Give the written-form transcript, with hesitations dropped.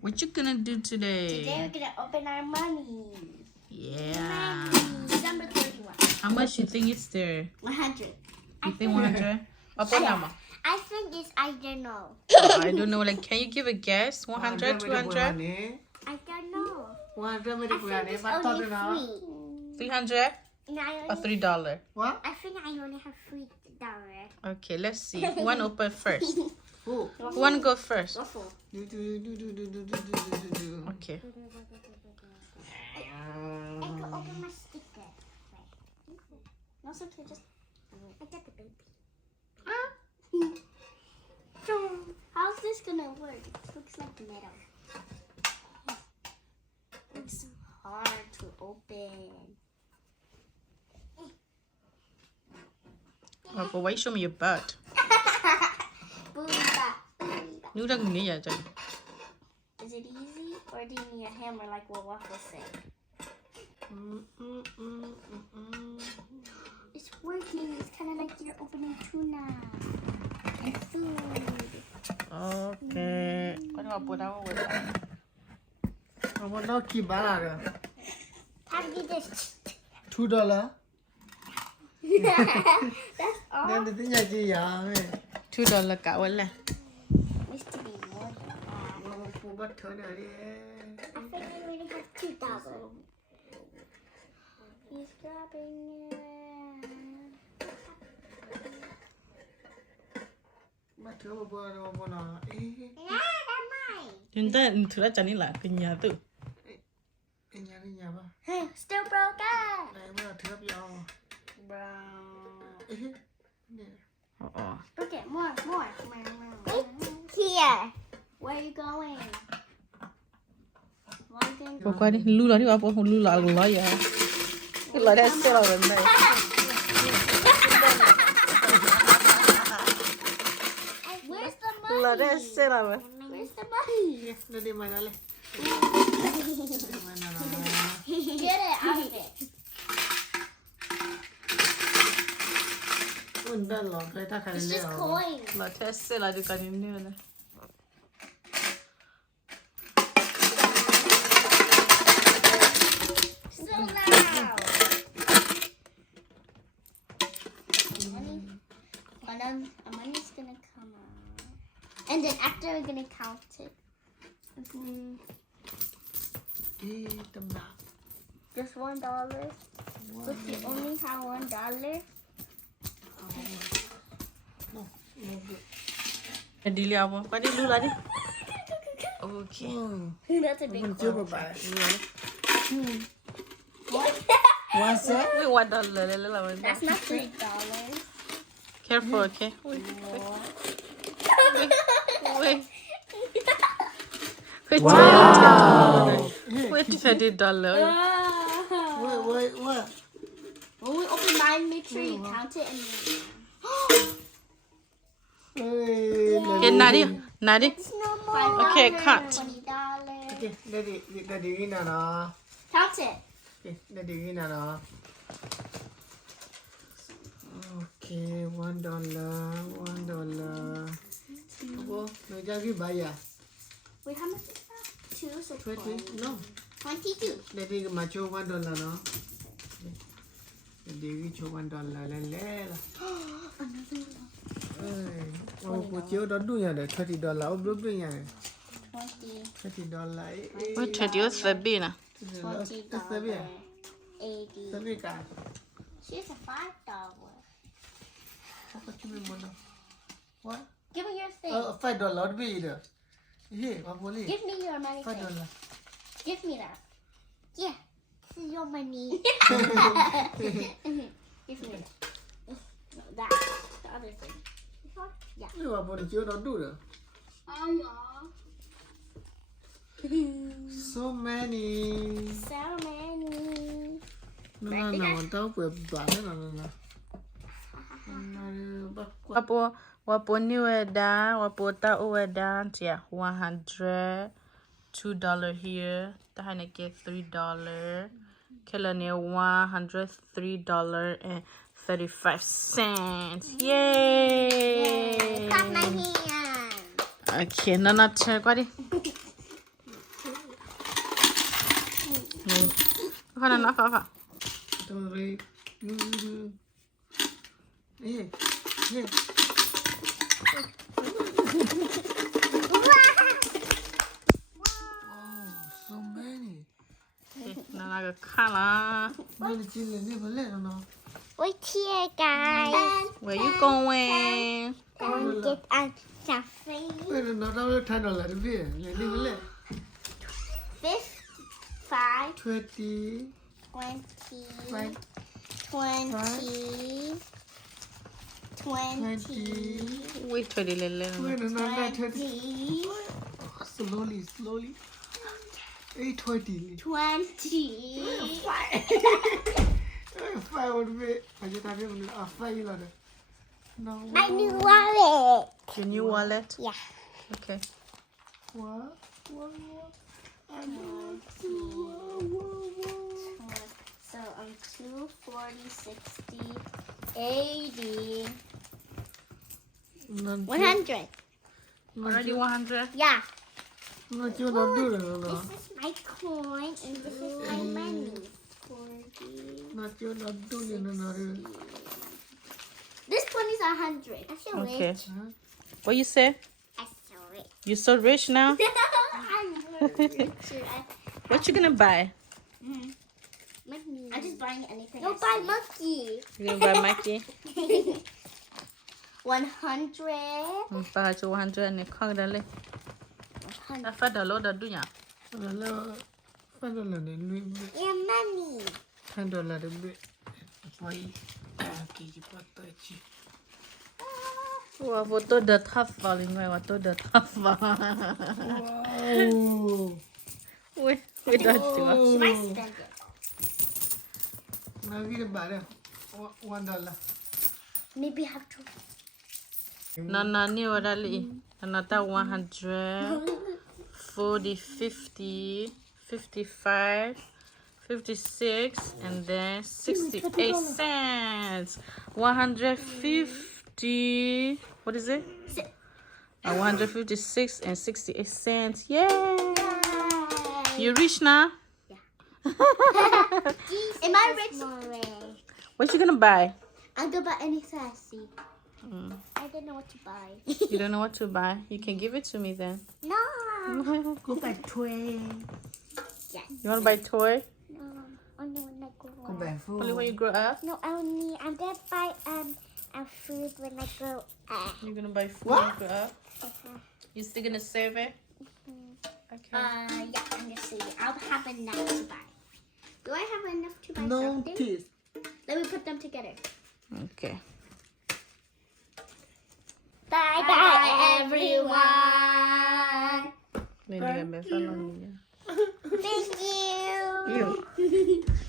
What you gonna do today? Today we're gonna open our money. Yeah. Money. Number 31. How much you think is there? 100. You think 100? Apa nama? I think it's, I don't know. I don't know. Like, can you give a guess? 100, 200, I don't know. 100 I think it's only free. 300, And I or only, $3? What? I think I only have $3. Okay, let's see. One open first. Who? One go first. Waffle. Okay. I can open my sticker. No, it's okay. Just I got the baby. How's this gonna work? It looks like metal. It's hard to open. Oh, but why show me your butt? Booba. You don't need it. Is it easy, or do you need a hammer like what Waffle said? It's working. It's kind of like you're opening tuna and food. Okay. What do I put out with that? What not keep banana? How do you do this? $2. That's all. Then the thing I see, yeah. $2 cả wala. Used to be more than that. What turn it? I think I already have 2,000. He's grabbing it. What turn over? Yeah, that's mine. Chúng ta thử ra chắn là cái nhà tự. Nhà ba. Hey, still broken. Này mới là thứ hấp dẫn. Brown. Oh. Okay, more. Here. Where are you going? Bộ qua đi, lưu lại đi bà, bộ không lưu lại rồi lại vậy. Cái lại đây xe là bên đây. Where's the money? Lại đây xe là bên. Where's the money? Nó đi mày nó lên. Get it out of it. Unda lọ cái ta khai It's lên just rồi. coins. Lại đây xe là được cái này nữa. So loud. Money's gonna come out. And then after we're gonna count it. Đi tầm nào. Just $1. So if you only have $1. Đi liao không? Qua đi lưu lại đi. Okay. That's a big Mình chưa one. có bài. What? One set. Wait, $1 là bên. That's not $3. Careful, okay? Wait. Wait, Wow. wait, $20. What? When we open mine, make sure you count it and Okay, Nadi. it's no more. Okay, cut. $20. Okay, để đi nào nó. Count it. Okay, để đi nào nó. Okay, $1. Ủa, người ta ghi bài à? Wait, how much is that? 2, so 20? 20. No. 22. Để đi mà cho $1 nó. Để đi cho $1 lên lẽ là. Cô chiếu đó đuôi nhà để $30 ốp đuôi đuôi nhà này. 20. $30. Wait, $30 là bên à? $20. 80. Tapi cả. She's a $5. Apa cuma mana? What? Give me your thing. $5 lebih dah. Apa boleh? Give me your money thing. $5. Give me that. Yeah. This is your money. Give me that. No, that. The other thing. Yeah. Ini apa boleh chiếu đó đủ được? So many. So many. Nó nào tao vừa đoán đấy là. Wapo niweda, wapo ta uweda, tia $100, $2 here, tahane ke $3, kila ne $103.35. Yay! Clap my hand. Okay, Nana, check what it. Fana na fa. Tore. Hey. Oh, so many. Na na ga kan la. Many children never let no. Wait here, guys. Where you going? And get on something. Wait, no, $10 to be. Never let. 5, 20. 20, 5, 20, 20, Wait for the little. Wait, no, 20. 20, Slowly. 820. 20. 5 would be. I just have him 5 on it. No. My new wallet. Your new wallet? Yeah. Okay. What? I know. So 2, 40, 60, 80, 100. Already 100? Yeah. Not you not do it, no. This is my coin and this is my money. 40. Not you not do it, no. This one is 100. I feel Okay. rich. What you say? I feel rich. You so rich now? I'm rich. What you gonna buy? I'm just buying anything. No, buy monkey. You gonna buy Mikey? 100. Buy to 100 and count the list. I fed a lot of dunya. $5 Yeah, money. $10 to be. Why? Kiji patachi. Wow, photo the tough falling away. What the tough Wow. Wait, we don't do She might spend it. Now we buy $1. Maybe have to. No, new orderly. Another 100, 40, 50, 55, 56, and then 68 cents. 150. What is it? 156 and 68 cents. Yay! You rich now? Am I rich? What you gonna buy? I'm gonna buy anything I see. I don't know what to buy. You don't know what to buy? You can give it to me then. No. Go back toy. Yes. You wanna buy toy? No. Only when I grow Go up. back for. Only when you grow up? No, I'm gonna buy a food when I grow up. You're gonna buy food when you grow up? You still gonna save it? Okay. Yeah, I'm gonna see. I'll have enough to buy. Do I have enough to buy No something? kiss. Let me put them together. Okay. Bye bye, everyone. Maybe I better not. Thank you. You.